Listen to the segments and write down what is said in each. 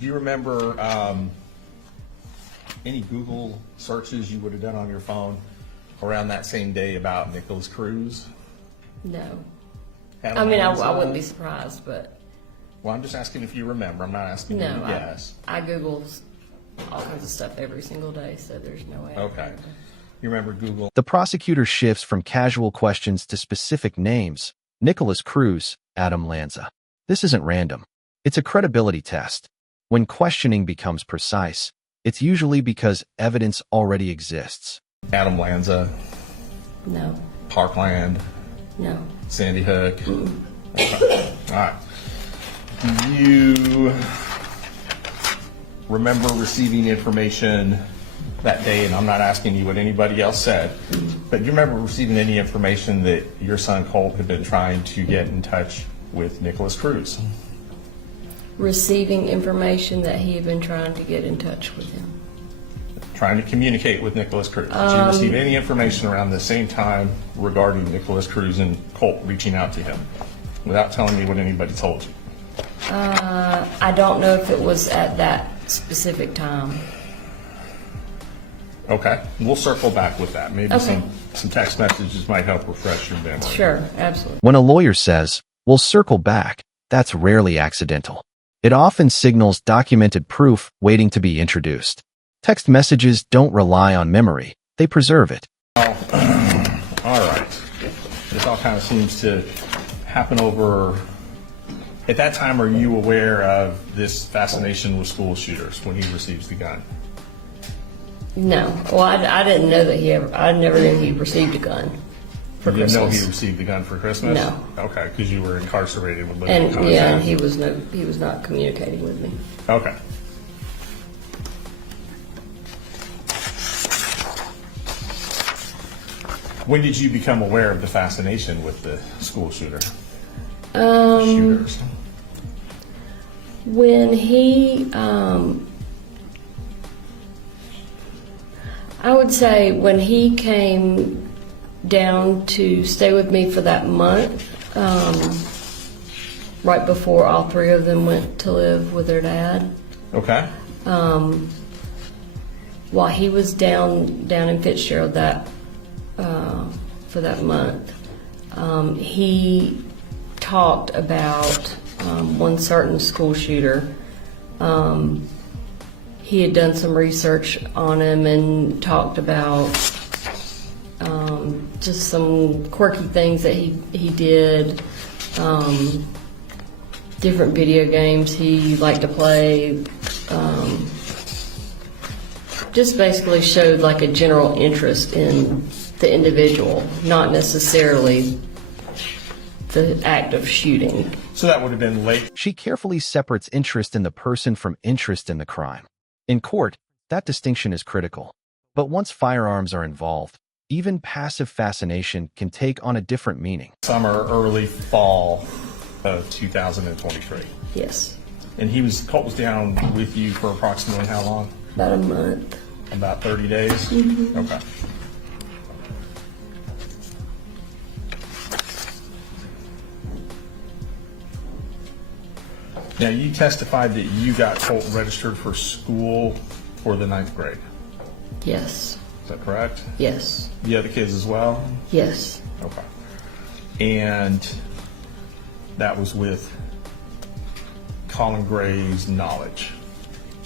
Do you remember any Google searches you would have done on your phone around that same day about Nicholas Cruz? No. I wouldn't be surprised, but... Well, I'm just asking if you remember. I'm not asking you to guess. I Google all kinds of stuff every single day, so there's no way. Okay. You remember Google? The prosecutor shifts from casual questions to specific names. Nicholas Cruz, Adam Lanza. This isn't random. It's a credibility test. When questioning becomes precise, it's usually because evidence already exists. Adam Lanza. No. Parkland. No. Sandy Hook. Okay. All right. Do you remember receiving information that day? And I'm not asking you what anybody else said, but do you remember receiving any information that your son Colt had been trying to get in touch with Nicholas Cruz? Receiving information that he had been trying to get in touch with him. Trying to communicate with Nicholas Cruz. Did you receive any information around the same time regarding Nicholas Cruz and Colt reaching out to him without telling me what anybody told you? I don't know if it was at that specific time. Okay, we'll circle back with that. Maybe Okay. some text messages might help refresh your memory. Sure, absolutely. When a lawyer says, "We'll circle back," that's rarely accidental. It often signals documented proof waiting to be introduced. Text messages don't rely on memory. They preserve it. All right. This all kind of seems to happen over... At that time, are you aware of this fascination with school shooters when he receives the gun? No. Well, I didn't know that I never knew he received a gun for You didn't Christmas. know he received the gun for Christmas? No. Okay, because you were incarcerated with living And contact. yeah, he was not communicating with me. Okay. When did you become aware of the fascination with the school shooter? Shooters. When he, I would say when he came down to stay with me for that month, right before all three of them went to live with their dad. Okay. While he was down in Fitzgerald for that month, he talked about one certain school shooter. He had done some research on him and talked about just some quirky things that he did, different video games he liked to play, just basically showed like a general interest in the individual, not necessarily the act of shooting. So that would have been late. She carefully separates interest in the person from interest in the crime. In court, that distinction is critical. But once firearms are involved, even passive fascination can take on a different meaning. Summer, early fall of 2023. Yes. And Colt was down with you for approximately how long? About a month. About 30 days? Mm-hmm. Okay. Now, you testified that you got Colt registered for school for the 9th grade. Yes. Is that correct? Yes. The other kids as well? Yes. Okay. And that was with Colin Gray's knowledge?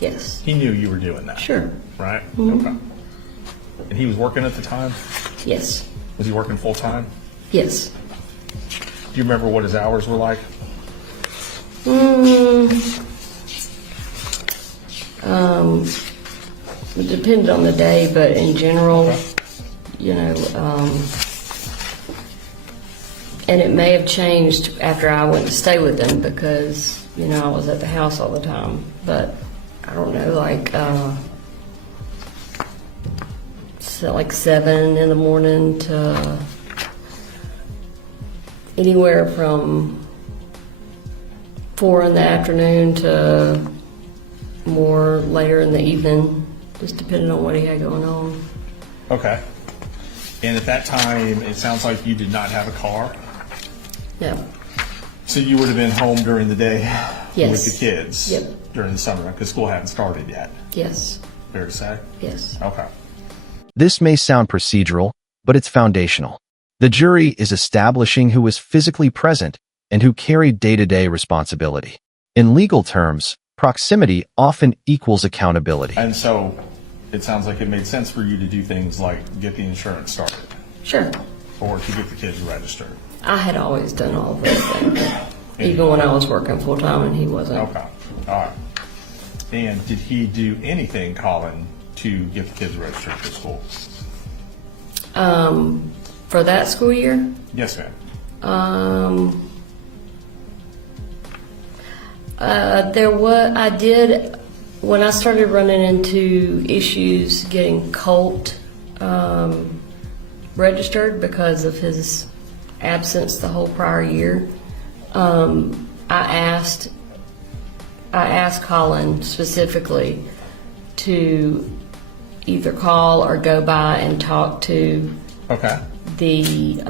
Yes. He knew you were doing that? Sure. Right? Mm-hmm. Okay. And he was working at the time? Yes. Was he working full time? Yes. Do you remember what his hours were like? It depended on the day, but in general, you know, and it may have changed after I went to stay with them because, you know, I was at the house all the time, but I don't know, like 7 in the morning to anywhere from 4 in the afternoon to more later in the evening, just depending on what he had going on. Okay. And at that time, it sounds like you did not have a car? No. So you would have been home during the day Yes. with the kids? Yep. during the summer because school hadn't started yet. Yes. Fair to say? Yes. Okay. This may sound procedural, but it's foundational. The jury is establishing who was physically present and who carried day-to-day responsibility. In legal terms, proximity often equals accountability. And so it sounds like it made sense for you to do things like get the insurance started Sure. or to get the kids registered. I had always done all of those things, even when I was working full-time and he wasn't. Okay. All right. And did he do anything, Colin, to get the kids registered for school? For that school year, Yes, ma'am. I did, when I started running into issues getting Colt registered because of his absence the whole prior year, I asked Colin specifically to either call or go by and talk to Okay. the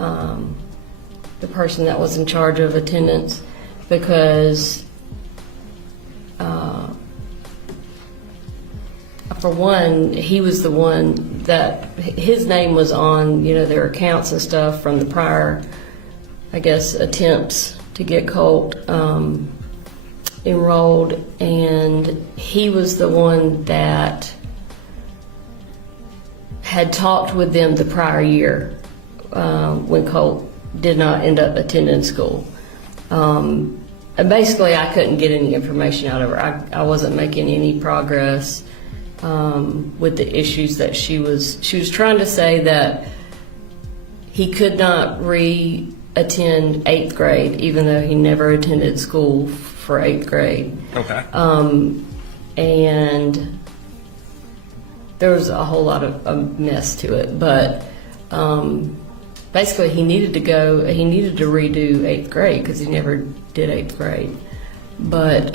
person that was in charge of attendance, because for one, he was the one that his name was on, their accounts and stuff from the prior, I guess, attempts to get Colt enrolled, and he was the one that had talked with them the prior year when Colt did not end up attending school. And basically, I couldn't get any information out of her. I wasn't making any progress with the issues that she was trying to say that he could not attend 8th grade, even though he never attended school for 8th grade. Okay. And there was a whole lot of a mess to it, but basically he needed to redo 8th grade because he never did 8th grade. But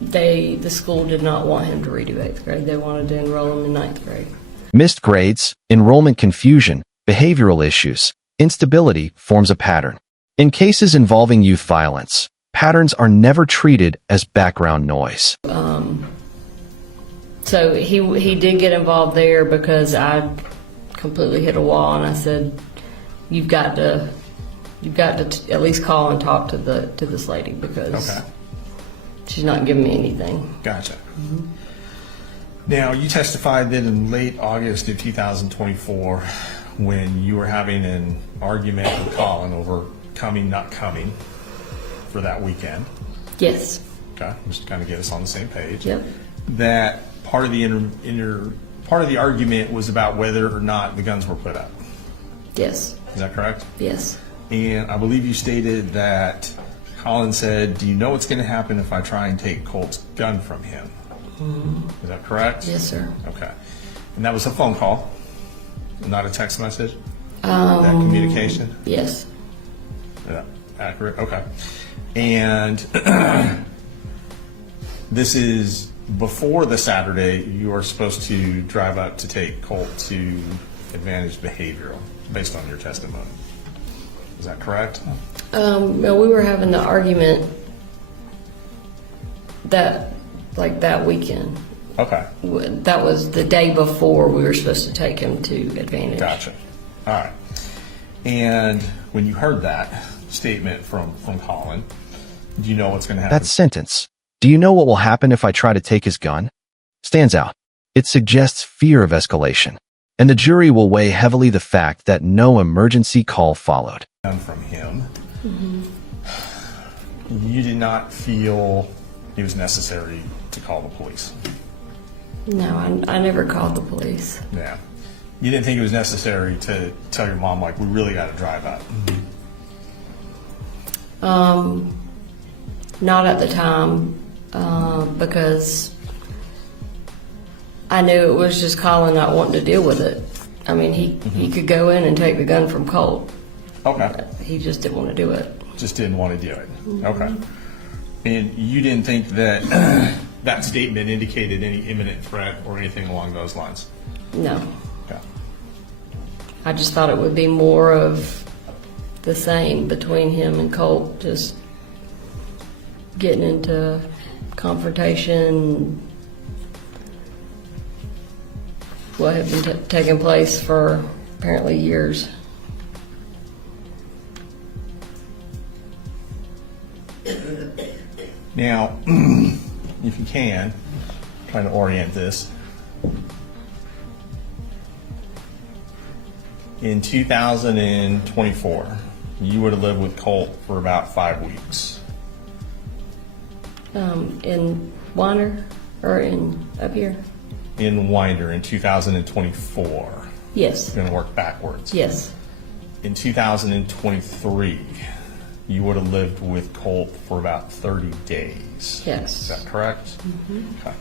the school did not want him to redo 8th grade. They wanted to enroll him in 9th grade. Missed grades, enrollment confusion, behavioral issues, instability forms a pattern. In cases involving youth violence, patterns are never treated as background noise. So he did get involved there because I completely hit a wall, and I said, "You've got to at least call and talk to this lady because Okay. she's not giving me anything." Gotcha. Now, you testified that in late August of 2024, when you were having an argument with Colin over coming, not coming for that weekend, Yes. okay, just to kind of get us on the same page, Yep. that part of the argument was about whether or not the guns were put up. Yes. Is that correct? Yes. And I believe you stated that Colin said, "Do you know what's going to happen if I try and take Colt's gun from him?" Is that correct? Yes, sir. Okay. And that was a phone call, not a text message? That communication? Yes. Is that accurate? Okay. And this is before the Saturday you are supposed to drive up to take Colt to Advantage Behavioral, based on your testimony. Is that correct? No, we were having the argument that weekend. Okay. That was the day before we were supposed to take him to Advantage. Gotcha. All right. And when you heard that statement from Colin, do you know what's going to happen? That sentence, "Do you know what will happen if I try to take his gun?" stands out. It suggests fear of escalation, and the jury will weigh heavily the fact that no emergency call followed. From him. You did not feel it was necessary to call the police. No, I never called the police. Yeah. You didn't think it was necessary to tell your mom, like, we really got to drive up. Not at the time, because I knew it was just Colin not wanting to deal with it. I mean, he could go in and take the gun from Colt. Okay. He just didn't want to do it. Just didn't want to do it. Okay. And you didn't think that that statement indicated any imminent threat or anything along those lines? No. Okay. I just thought it would be more of the same between him and Colt, just getting into confrontation, what had been taking place for apparently years. Now, if you can, trying to orient this. In 2024, you would have lived with Colt for about 5 weeks. In Wander or in up here? In Winder in 2024. Yes. Going to work backwards. Yes. In 2023, you would have lived with Colt for about 30 days. Yes. Is that correct? Okay.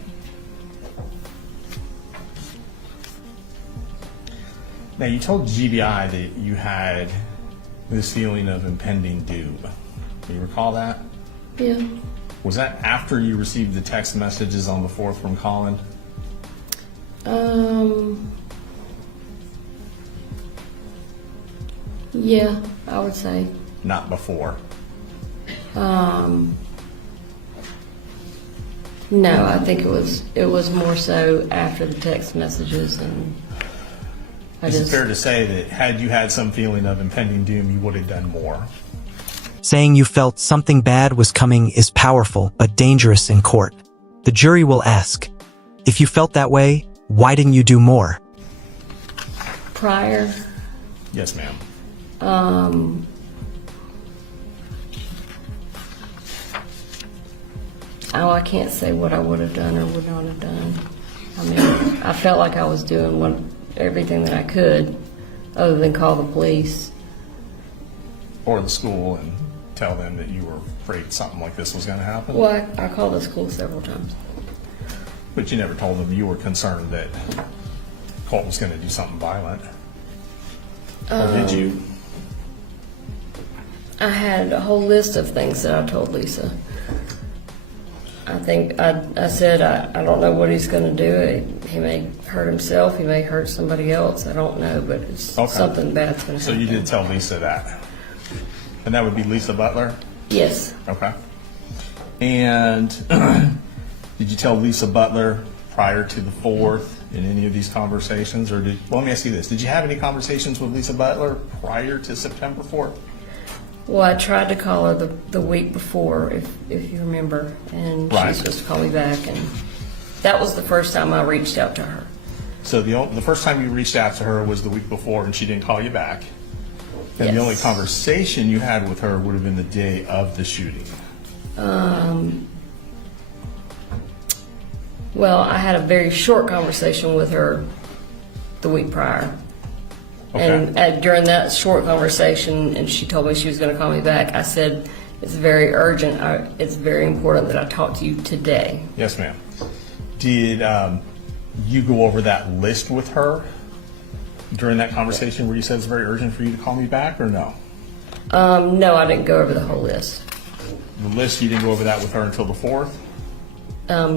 Now, you told GBI that you had this feeling of impending doom. Do you recall that? Yeah. Was that after you received the text messages on the 4th from Colin? Yeah, I would say. Not before. No, I think it was more so after the text messages, and Is it fair to say that had you had some feeling of impending doom, you would have done more? Saying you felt something bad was coming is powerful but dangerous in court. The jury will ask, if you felt that way, why didn't you do more? prior. Yes, ma'am. Oh, I can't say what I would have done or would not have done. I mean, I felt like I was doing everything that I could, other than call the police. Or the school and tell them that you were afraid something like this was going to happen? Well, I called the school several times. But you never told them you were concerned that Colt was going to do something violent? Or did you? I had a whole list of things that I told Lisa. I think I said, I don't know what he's going to do. He may hurt himself. He may hurt somebody else. I don't know, but it's Okay. something bad's going to So happen. you did tell Lisa that? And that would be Lisa Butler? Yes. Okay. And did you tell Lisa Butler prior to the 4th in any of these conversations? Or well, let me ask you this. Did you have any conversations with Lisa Butler prior to September 4th? Well, I tried to call her the week before, if you remember, and Right. she was supposed to call me back, and that was the first time I reached out to her. So the first time you reached out to her was the week before and she didn't call you back. And the only Yes. conversation you had with her would have been the day of the shooting. Well, I had a very short conversation with her the week prior. Okay. And during that short conversation, and she told me she was going to call me back, I said, it's very urgent. It's very important that I talk to you today. Yes, ma'am. Did you go over that list with her during that conversation where you said it's very urgent for you to call me back, or no? No, I didn't go over the whole list. The list, you didn't go over that with her until the 4th?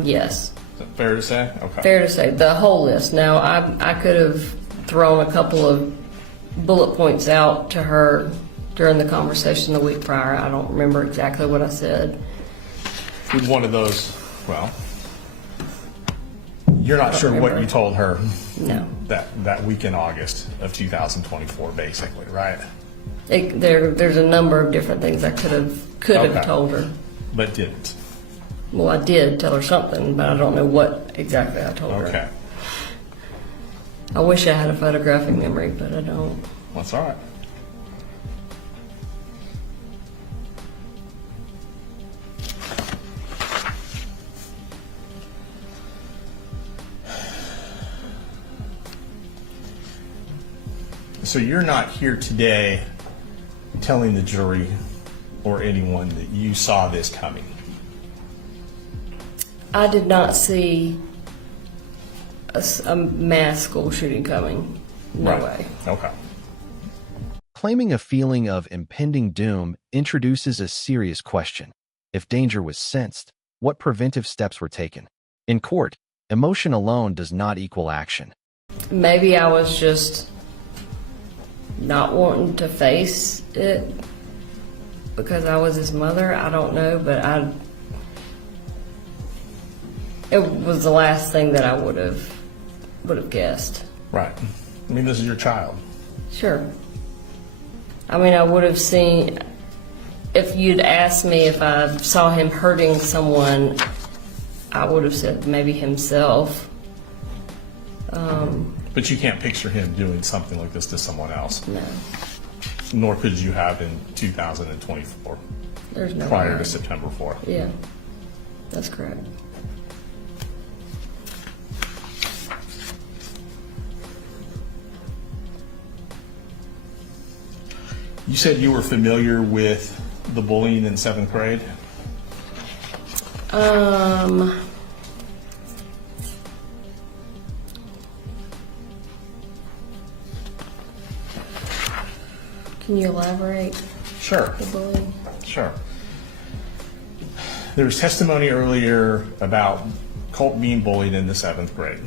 Yes. Is that fair to say? Okay. Fair to say, the whole list. Now, I could have thrown a couple of bullet points out to her during the conversation the week prior. I don't remember exactly what I said. With one of those, well, you're not sure what remember. you told her No. that week in August of 2024, basically, right? There's a number of different things I could Okay. have told her. But didn't. Well, I did tell her something, but I don't know what exactly I told her. Okay. I wish I had a photographic memory, but I don't. That's all right. So you're not here today telling the jury or anyone that you saw this coming? I did not see a mass school shooting coming. No Right. way. Okay. Claiming a feeling of impending doom introduces a serious question. If danger was sensed, what preventive steps were taken? In court, emotion alone does not equal action. Maybe I was just not wanting to face it because I was his mother. I don't know, but It was the last thing that I would have guessed. Right. I mean, this is your child. Sure. I mean, I would have seen, if you'd asked me if I saw him hurting someone, I would have said maybe himself. But you can't picture him doing something like this to someone else. No, Nor could you have in 2024, there's no prior way. to September 4th. Yeah, that's correct. You said you were familiar with the bullying in 7th grade? Can you elaborate Sure, the bullying? sure. There was testimony earlier about Colt being bullied in the 7th grade,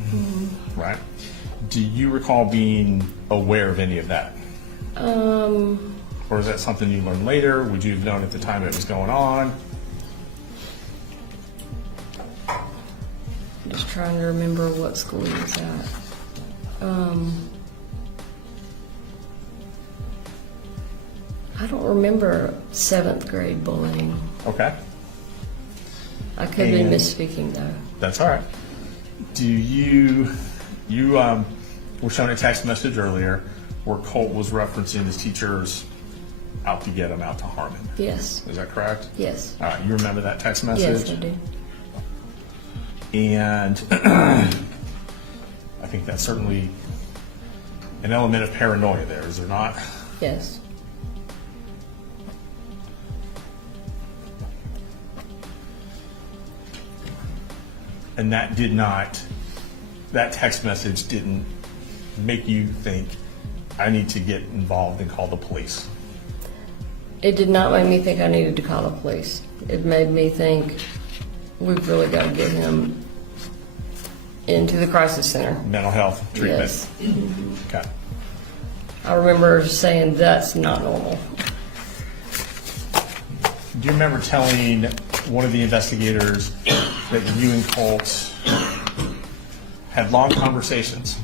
right? Do you recall being aware of any of that? Or is that something you learned later? Would you have known at the time it was going on? I'm just trying to remember what school he was at. I don't remember 7th grade bullying. Okay, I could be And- misspeaking though. that's all right. Do you were shown a text message earlier where Colt was referencing his teachers out to get him, out to harm him. Yes, Is that correct? yes, All right, you remember that text yes, message? I do. And I think that's certainly an element of paranoia there, is there not? Yes. And that text message didn't make you think, I need to get involved and call the police. It did not make me think I needed to call the police. It made me think we've really got to get him into the crisis center. Mental health treatment. Yes. Okay. I remember saying that's not normal. Do you remember telling one of the investigators that you and Colt had long conversations?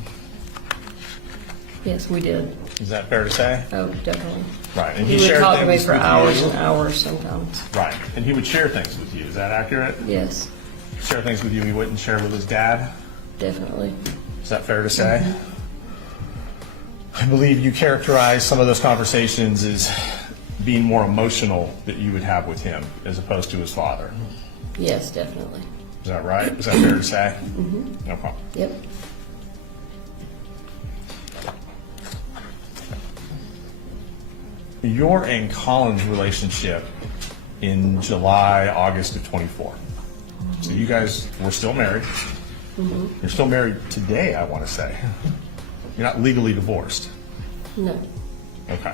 Yes, we did. Is that fair to say? Oh, definitely. Right. And He would shared talk to me things for with hours you. and hours sometimes. Right. And he would share things with you. Is that accurate? Yes, Share things with you he wouldn't share with his dad? definitely. Is that fair to say? I believe you characterized some of those conversations as being more emotional that you would have with him as opposed to his father. Yes, definitely. Is that right? Is that fair to say? No problem. Yep. Your and Colin's relationship in July, August of 24. So you guys were still married. You're still married today, I want to say. You're not legally divorced. No. Okay.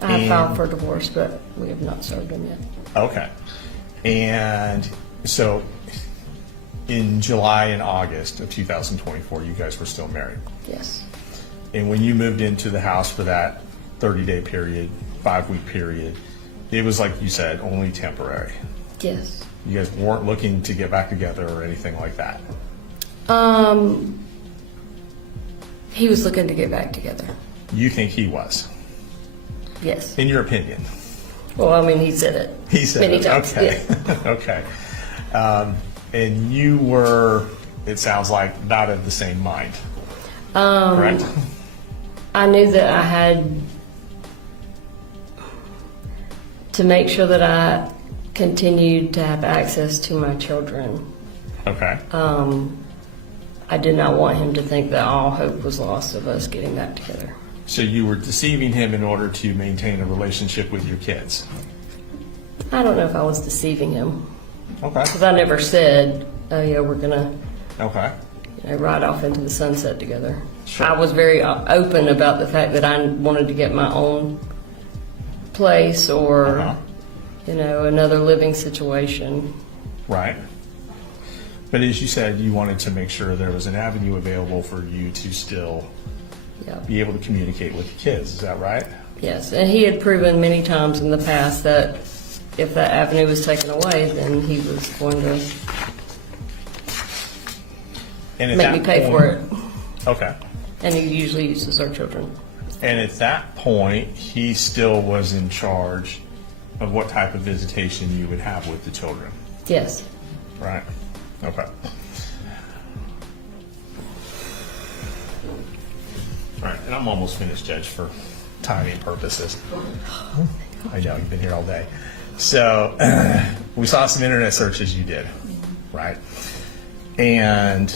I have filed for divorce, but we have not served him yet. Okay. And so in July and August of 2024, you guys were still married. Yes. And when you moved into the house for that 30-day period, 5-week period, it was like you said, only temporary. Yes. You guys weren't looking to get back together or anything like that. He was looking to get back together. You think he was, Yes. in your opinion. Well, I mean, he said it. He said many it. times. Okay. Yeah. Okay. And you were, it sounds like, not of the same mind. Correct? I knew that I had to make sure that I continued to have access to my children. Okay. I did not want him to think that all hope was lost of us getting back together. So you were deceiving him in order to maintain a relationship with your kids. I don't know if I was deceiving him, Okay. because I never said, oh yeah, we're gonna Okay. ride off into the sunset together. Sure. I was very open about the fact that I wanted to get my own place or, Uh-huh. Another living situation. Right. But as you said, you wanted to make sure there was an avenue available for you to still Yeah. be able to communicate with the kids. Is that right? Yes, and he had proven many times in the past that if that avenue was taken away, then he was going to And at make me that pay for it. point- Okay. And he usually uses our children. And at that point, he still was in charge of what type of visitation you would have with the children, Yes. right? Okay. All right, and I'm almost finished, Judge, for timing purposes. I know, you've been here all day. So, we saw some internet searches you did, right? And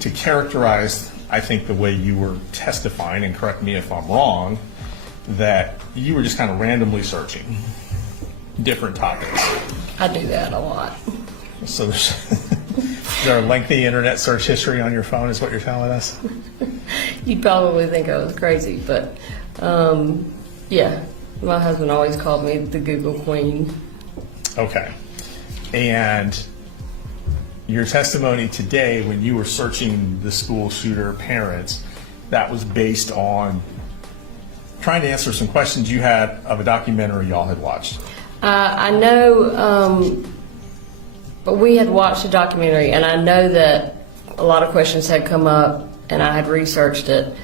to characterize, I think, the way you were testifying, and correct me if I'm wrong, that you were just kind of randomly searching different topics. I do that a lot. So there's is there a lengthy internet search history on your phone is what you're telling us? You'd probably think I was crazy, but yeah, my husband always called me the Google Queen. Okay. And your testimony today, when you were searching the school shooter parents, that was based on trying to answer some questions you had of a documentary y'all had watched. I know, but we had watched a documentary, and I know that a lot of questions had come up, and I had researched it.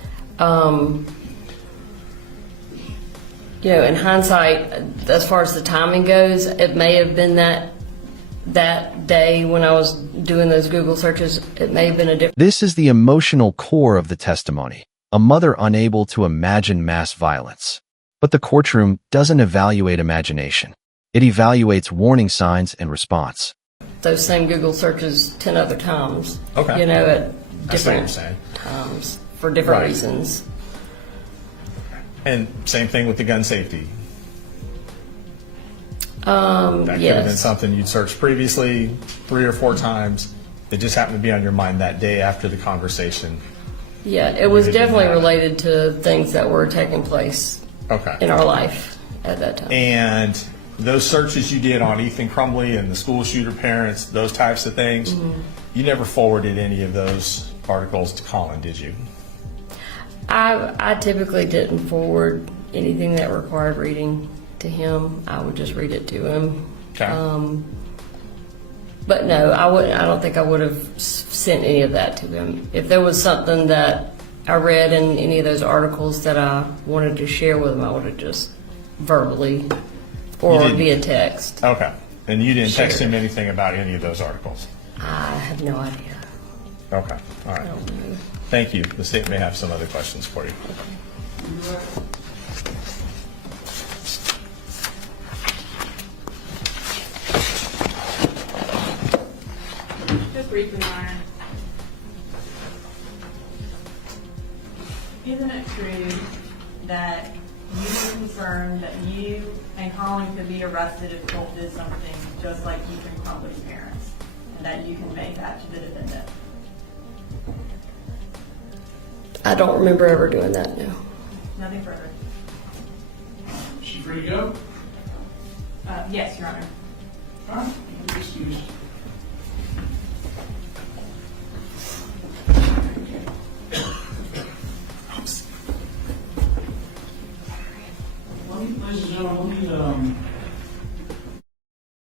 You know, in hindsight, as far as the timing goes, it may have been that day when I was doing those Google searches, it may have been a different. This is the emotional core of the testimony, a mother unable to imagine mass violence. But the courtroom doesn't evaluate imagination. It evaluates warning signs and response. Those same Google searches 10 other times. Okay. You know, at I see what you're different saying. times for different Right. reasons. And same thing with the gun safety. That could have been Yes. something you'd searched previously 3 or 4 times. It just happened to be on your mind that day after the conversation. Yeah, it was didn't definitely have it. related to things that were taking place Okay. in our life at that time. And those searches you did on Ethan Crumbley and the school shooter parents, those types of things, you never forwarded any of those articles to Colin, did you? I typically didn't forward anything that required reading to him. I would just read it to him. Okay. But no, I wouldn't. I don't think I would have sent any of that to him. If there was something that I read in any of those articles that I wanted to share with him, I would have just verbally or didn't? via text. Okay. And you didn't text Sure. him anything about any of those articles? I have no idea. Okay. All right. Thank you. The state may have some other questions for you. Just briefly, Your Honor. Isn't it true that you were concerned that you and Colin could be arrested if Colt did something just like Ethan Crumbley's parents, and that you conveyed that to the defendant? I don't remember ever doing that. No. Nothing further. She free to go? Yes, Your Honor. All right, you can be excused.